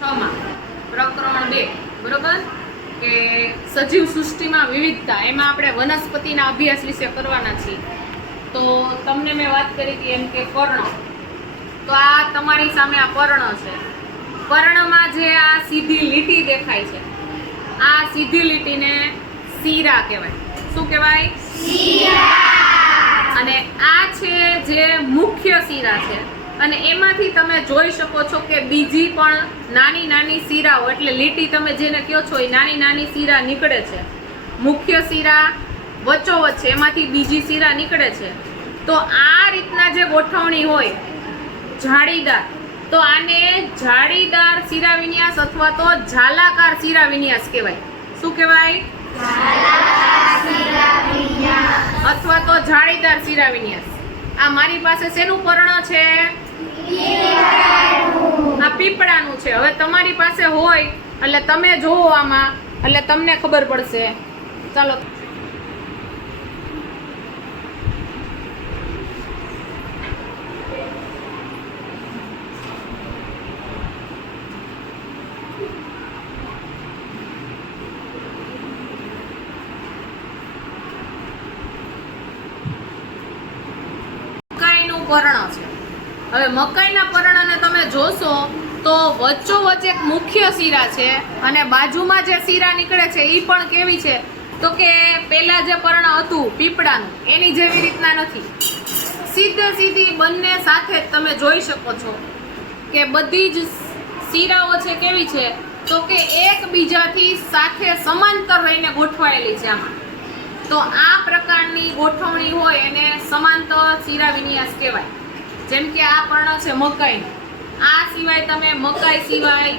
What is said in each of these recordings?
6 પ્રકરણ 2 બરોબર કે સજીવ સૃષ્ટિમાં વિવિધતા, એમાં આપણે વનસ્પતિના અભ્યાસ વિશે કરવાના છીએ. તો તમને મેં વાત કરી હતી એમ કે પર્ણ, તો આ તમારી સામે આ પર્ણ છે. પર્ણમાં જે આ સીધી લીટી દેખાય છે, આ સીધી લીટીને શીરા કહેવાય. શું કહેવાય? શીરા. અને આ છે જે મુખ્ય શીરા છે, અને એમાંથી તમે જોઈ શકો છો કે બીજી પણ નાની નાની શીરાઓ, એટલે લીટી તમે જેને કહો છો એ નાની નાની શીરા નીકળે છે. મુખ્ય શીરા વચ્ચોવચ્ચ છે, એમાંથી બીજી શીરા નીકળે છે. તો આ રીતના જે ગોઠવણી હોય જાળીદાર, તો આને જાળીદાર શીરા વિન્યાસ અથવા તો ઝાલાકાર શીરા વિન્યાસ કહેવાય. શું કહેવાય? અથવા તો જાળીદાર શીરા વિન્યાસ. આ મારી પાસે શેનું પર્ણ છે? આ પીપળાનું છે. હવે તમારી પાસે હોય એટલે તમે જોવો આમાં, એટલે તમને ખબર પડશે. ચાલો, પર્ણ છે. હવે મકાઈના પર્ણને તમે જોશો તો વચ્ચોવચ્ચ એક મુખ્ય શીરા છે, અને બાજુમાં જે શીરા નીકળે છે એ પણ કેવી છે તો કે પેલા જે પર્ણ હતું પીપળાનું એની જેવી રીતના નથી. સીધી બંને સાથે જ તમે જોઈ શકો છો કે બધી જ શીરાઓ છે કેવી છે તો કે એકબીજાથી સાથે સમાંતર રહીને ગોઠવાયેલી છે. આમાં તો આ પ્રકારની ગોઠવણી હોય એને સમાંતર શીરા વિન્યાસ કહેવાય. જેમ કે આ પર્ણ છે મકાઈ, આ સિવાય તમે મકાઈ સિવાય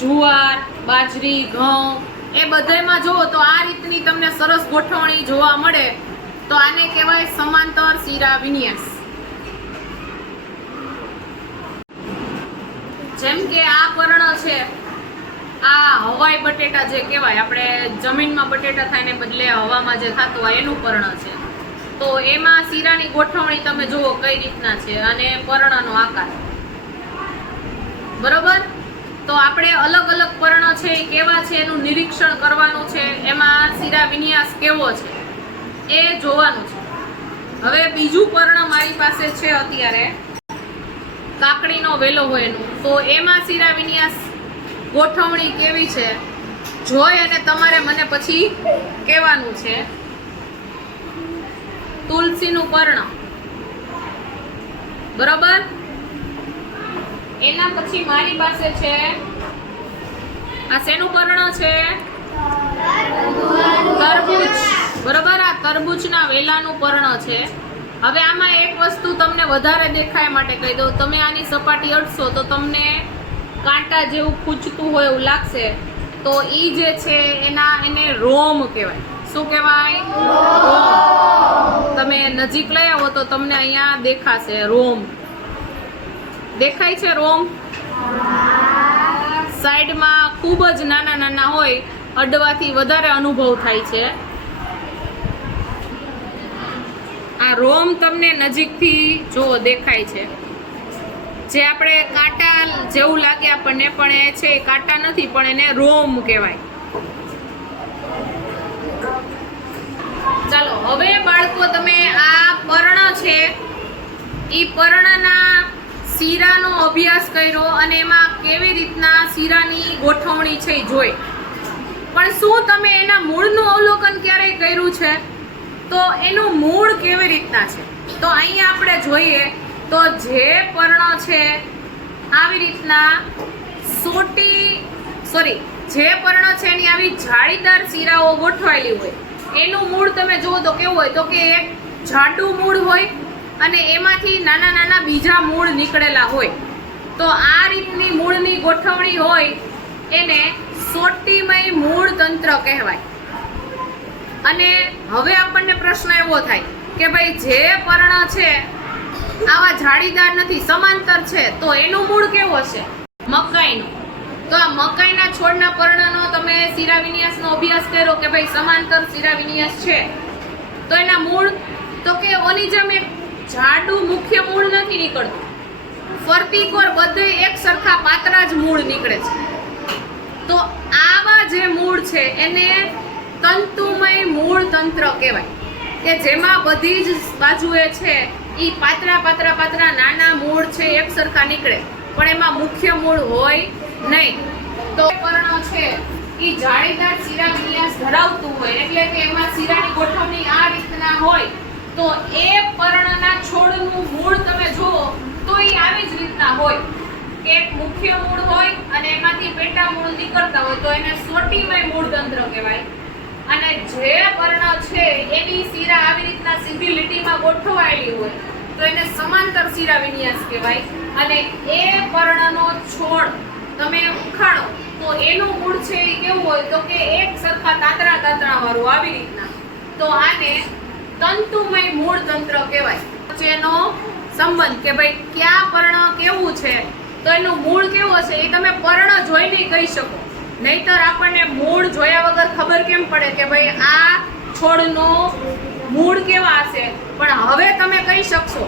જુવાર, બાજરી, ઘઉં એ બધામાં જુઓ તો આ રીતની તમને સરસ ગોઠવણી જોવા મળે, તો આને કહેવાય સમાંતર શીરા વિન્યાસ. જેમ કે આ પર્ણ છે, આ હવાઈ બટેટા જે કહેવાય, આપણે જમીનમાં બટેટા થાય ને બદલે હવામાં જે થતું હોય એનું પર્ણ છે. તો એમાં શીરાની ગોઠવણી તમે જુઓ કઈ રીતના છે, અને પર્ણનો આકાર બરોબર. તો આપણે અલગ અલગ પર્ણ છે એ કેવા છે એનું નિરીક્ષણ કરવાનું છે, એમાં શીરા વિન્યાસ કેવો છે એ જોવાનું છે. હવે બીજું પર્ણ મારી પાસે છે અત્યારે, કાકડીનો વેલો હોય એનું, તો એમાં શીરા વિન્યાસ ગોઠવણી કેવી છે જોઈ અને તમારે મને પછી કહેવાનું છે. તુલસીનું પર્ણ બરોબર. એના પછી મારી પાસે છે આ શેનું પર્ણ છે? તરબૂચ બરોબર. આ તરબૂચના વેલાનું પર્ણ છે. હવે આમાં એક વસ્તુ તમને વધારે દેખાય માટે કહી દઉં, તમે આની સપાટી અડશો તો તમને કાંટા જેવું ખૂંચતું હોય એવું લાગશે, તો ઈ જે છે એને રોમ કહેવાય. શું કહેવાય? તમે નજીક લઈ આવો તો તમને અહીંયા દેખાશે રોમ. દેખાય છે રોમ? સાઈડમાં ખૂબ જ નાના નાના હોય, અડવાથી વધારે અનુભવ થાય છે. આ રોમ તમને નજીકથી જો દેખાય છે, જે આપણે કાંટા જેવું લાગે આપણને, પણ એ છે કાંટા નથી, પણ એને રોમ કહેવાય. ચાલો, હવે બાળકો તમે આ પર્ણ છે એ પર્ણના શીરાનો અભ્યાસ કર્યો અને એમાં કેવી રીતના શીરાની ગોઠવણી છે એ જોઈ, પણ શું તમે એના મૂળનું અવલોકન ક્યારેય કર્યું છે? તો એનું મૂળ કેવી રીતના છે તો અહીંયા આપણે જોઈએ તો જે પર્ણ છે આવી રીતના જે પર્ણ છે એની આવી જાળીદાર શીરાઓ ગોઠવાયેલી હોય, એનું મૂળ તમે જુઓ તો કેવું હોય તો કે એક જાડું મૂળ હોય અને એમાંથી નાના નાના બીજા મૂળ નીકળેલા હોય. તો આ રીતની મૂળની ગોઠવણી હોય એને સોટીમય મૂળ તંત્ર કહેવાય. અને હવે આપણને પ્રશ્ન એવો થાય કે ભાઈ જે પર્ણ છે આવા જાળીદાર નથી, સમાંતર છે, તો એનું મૂળ કેવો છે? મકાઈનું. તો આ મકાઈના છોડના પર્ણનો તમે શીરા વિન્યાસનો અભ્યાસ કર્યો કે ભાઈ સમાંતર શીરા વિન્યાસ છે, તો એના મૂળ તો કે ઓની જેમ એક જાડું મુખ્ય મૂળ નથી નીકળતું, ફરતી કોર બધે એક સરખા પાતળા જ મૂળ નીકળે છે. તો આવા જે મૂળ છે એને તંતુમય મૂળ તંત્ર કહેવાય, કે જેમાં બધી જ બાજુએ છે એ પાતળા પાતળા પાતળા નાના મૂળ છે એક સરખા નીકળે, પણ એમાં મુખ્ય મૂળ હોય નહીં. તો પર્ણ છે એ જાળીદાર શિરા વિન્યાસ ધરાવતું હોય, એટલે કે એમાં શિરાની ગોઠવણી આ રીતના હોય, તો એ પર્ણના છોડનું મૂળ તમે જુઓ તો એ આવી જ રીતના હોય કે એક મુખ્ય મૂળ હોય અને એમાંથી પેટા મૂળ નીકળતા હોય, તો એને સોટીમય મૂળ તંત્ર કહેવાય. અને જે પર્ણ છે એની શિરા આવી રીતના સીધી લીટીમાં ગોઠવાયેલી હોય તો એને સમાંતર શિરા વિન્યાસ કહેવાય. અને એ પર્ણનો છોડ તમે ઉખાડો તો એનું મૂળ છે એ કેવું હોય તો કે એક સરખા તાતરા તાતરા વાળું આવી રીતના. તો આને તંતુમય મૂળ તંત્ર કહેવાય. જેનો સંબંધ કે ભાઈ કયા પર્ણ કેવું છે તો એનું મૂળ કેવું હશે એ તમે પર્ણ જોઈને કહી શકો, નહીતર આપણને મૂળ જોયા વગર ખબર કેમ પડે કે ભાઈ આ છોડનું મૂળ કેવા હશે. પણ હવે તમે કહી શકશો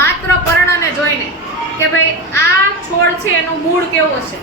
માત્ર પર્ણને જોઈને કે ભાઈ આ છોડ છે એનું મૂળ કેવું હશે.